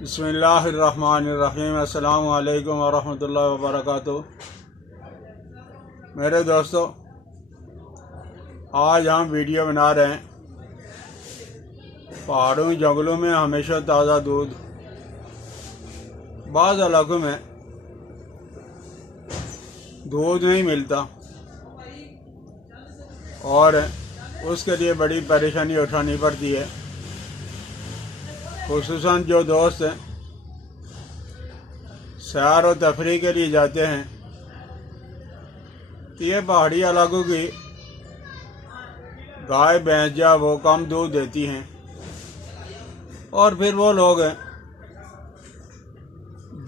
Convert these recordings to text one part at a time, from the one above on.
बिस्मिल्लाहिर्रहमानिर्रहीम। अस्सलामु अलैकुम वरहमतुल्लाहि वबरकातुहू। मेरे दोस्तों, आज हम वीडियो बना रहे हैं पहाड़ों जंगलों में हमेशा ताज़ा दूध। बाज़ इलाकों में दूध नहीं मिलता और उसके लिए बड़ी परेशानी उठानी पड़ती है। खुसूसन जो दोस्त सैर और तफरीह के लिए जाते हैं तो ये पहाड़ी इलाकों की गाय भैंस जो वो कम दूध देती हैं और फिर वो लोग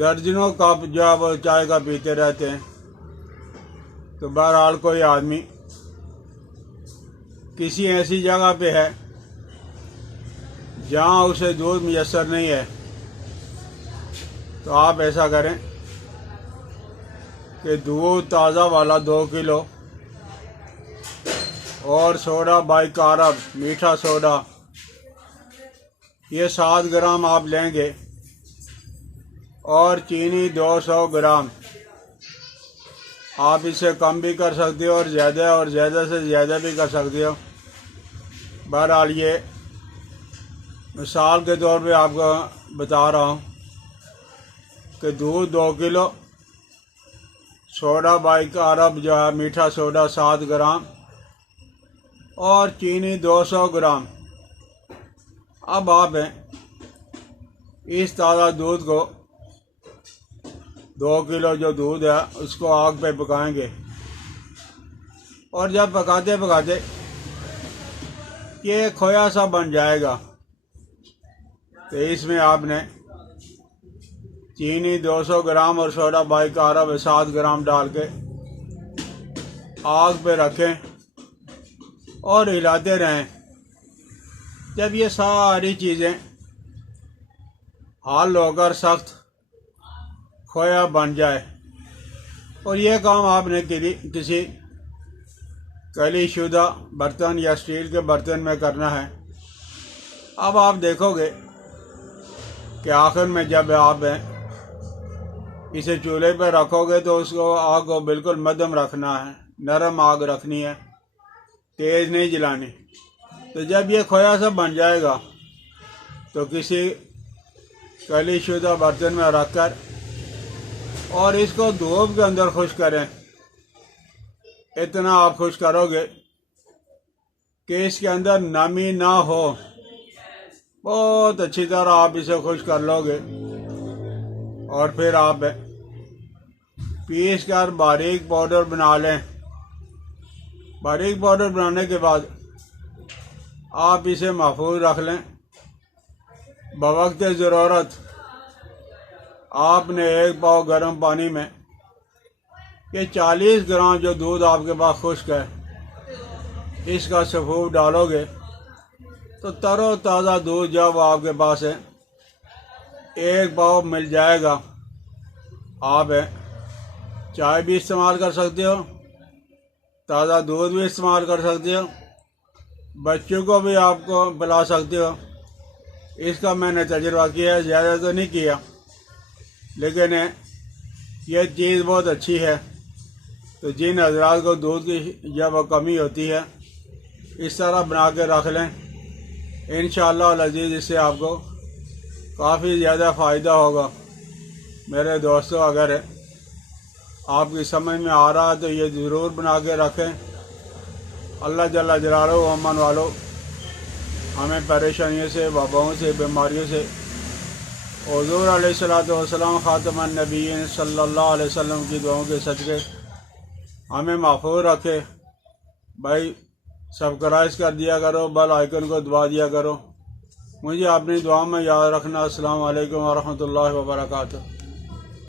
दर्जनों कप जो वो चाय का पीते रहते हैं। तो बहरहाल कोई आदमी किसी ऐसी जगह पे है जहाँ उसे दूध मुयस्सर नहीं है, तो आप ऐसा करें कि दूध ताज़ा वाला 2 किलो और सोडा बाइकारब मीठा सोडा ये 7 ग्राम आप लेंगे और चीनी 200 ग्राम। आप इसे कम भी कर सकते हो और ज़्यादा से ज़्यादा भी कर सकते हो। बहरहाल ये मिसाल के तौर पे आपको बता रहा हूँ कि दूध 2 किलो, सोडा बाइकारब जो है मीठा सोडा 7 ग्राम और चीनी 200 ग्राम। अब आप इस ताज़ा दूध को 2 किलो जो दूध है उसको आग पे पकाएंगे और जब पकाते पकाते ये खोया सा बन जाएगा तो इसमें आपने चीनी 200 ग्राम और सोडा बाइकारब 7 ग्राम डाल के आग पे रखें और हिलाते रहें। जब ये सारी चीज़ें हल होकर सख्त खोया बन जाए और ये काम आपने किसी कलीशुदा बर्तन या स्टील के बर्तन में करना है। अब आप देखोगे कि आखिर में जब आप इसे चूल्हे पर रखोगे तो उसको आग को बिल्कुल मध्यम रखना है, नरम आग रखनी है, तेज़ नहीं जलानी। तो जब ये खोया सा बन जाएगा तो किसी कलीशुदा बर्तन में रखकर और इसको धूप के अंदर खुश करें। इतना आप खुश करोगे कि इसके अंदर नमी ना हो, बहुत अच्छी तरह आप इसे खुश कर लोगे और फिर आप पीस कर बारीक पाउडर बना लें। बारीक पाउडर बनाने के बाद आप इसे महफूज रख लें। बवक्त ज़रूरत आपने 1 पाव गर्म पानी में ये 40 ग्राम जो दूध आपके पास खुश्क है इसका सफूफ डालोगे तो तरो ताज़ा दूध जब आपके पास है 1 पाव मिल जाएगा। आप चाय भी इस्तेमाल कर सकते हो, ताज़ा दूध भी इस्तेमाल कर सकते हो, बच्चों को भी आपको पिला सकते हो। इसका मैंने तजुर्बा किया है, ज़्यादा तो नहीं किया, लेकिन यह चीज़ बहुत अच्छी है। तो जिन हजरात को दूध की जब कमी होती है इस तरह बना के रख लें, इंशाअल्लाह अज़ीज़ इससे आपको काफ़ी ज़्यादा फ़ायदा होगा। मेरे दोस्तों, अगर आपकी समझ में आ रहा है तो ये ज़रूर बना के रखें। अल्लाह जल्ल जलालहू अमन वालों हमें परेशानियों से, वबाओं से, बीमारियों से हुज़ूर अलैहिस्सलातु वस्सलाम ख़ातमुन नबिय्यीन सल्लल्लाहु अलैहि वसल्लम की दुआओं के सदक़े हमें महफूज रखे। भाई सब्सक्राइब कर दिया करो, बेल आइकन को दबा दिया करो। मुझे अपनी दुआ में याद रखना। अस्सलामु अलैकुम वरहमतुल्लाहि वबरकातुहू।